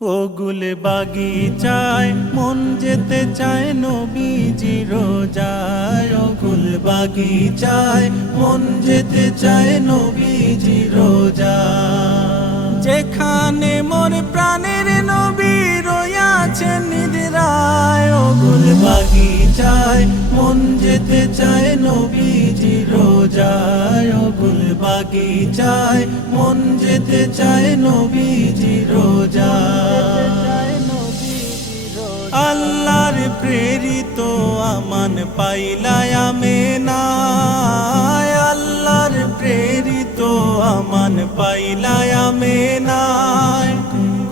ও গুল বাগিচায় মন যেতে চায় নবীজি রোজায়। ও গুল বাগিচায় মন যেতে চায় নবীজি রোজায়। যেখানে মোর প্রাণের নবী রয়াছেন নিদ্রায়। ও গুল বাগিচায় মন যেতে চায় নবীজি রোজায়। ও গুল বাগিচায় মন যেতে চায় নবীজি রোজায়। আল্লাহর প্রেরিত আমান পাইলায় আমেনায়। আল্লাহর প্রেরিত আমান পাইলায় আমেনায়।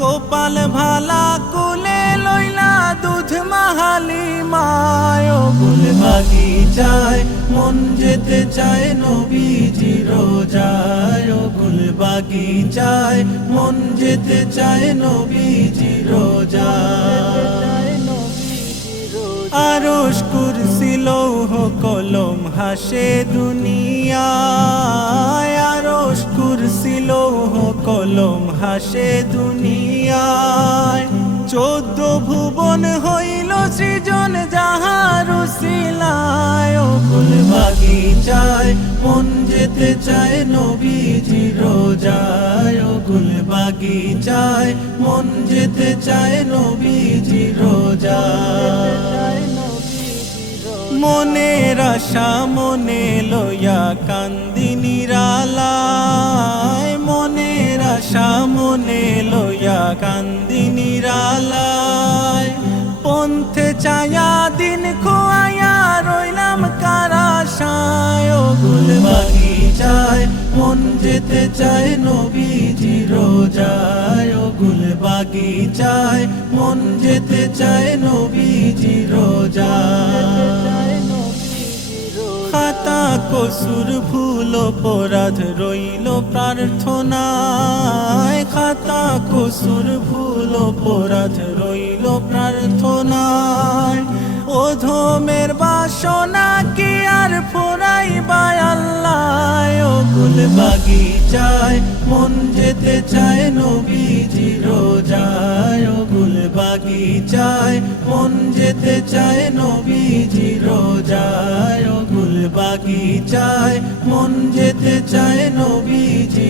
গোপাল ভালা কুলে লইলা দুধ মাহালি মায়। ও গুল বাগিচায় মন যেতে চায় নবীজি রোজায়। ও গুল বাগিচায় মন যেতে চায় নবীজি রোজায়। আরশ কুরসি লৌহ কলম হাসে দুনিয়ায়। আরশ কুরসি লৌহ কলম হাসে দুনিয়ায়। 14 ভুবন হইল সৃজন যাহার উসিলায়। ও গুল বাগিচায় মন যেতে চায় নবীজি রোজায়। ও গুল বাগিচায় মন যেতে চায় নবীজি রোজায়। মনের আশা মনে লইয়া কান্দি নিরালায়। মনের আশা মনে লইয়া কান্দি নিরালায়। পন্থে চায়া দিন খোয়াইয়া রইলাম কারাশায়। ও গুল বাগিচায় মন যেতে চায় নবীজি রোজায়। ও গুল বাগিচায় মন যেতে চায় নবীজি রোজায়। খাতা কসুর ভুল অপরাধ রইল প্রার্থনায়। খাতা কসুর ভুল অপরাধ রইল প্রার্থনায়। অধমের বাসনা কি আর ফুরাইবায় আল্লাহ। ও গুল বাগিচায় মন যেতে চায় নবীজি রোজায়। ও গুল বাগিচায় মন যেতে চায় নবীজি রোজায়। ও গুল বাগিচায় মন যেতে চায় নবীজি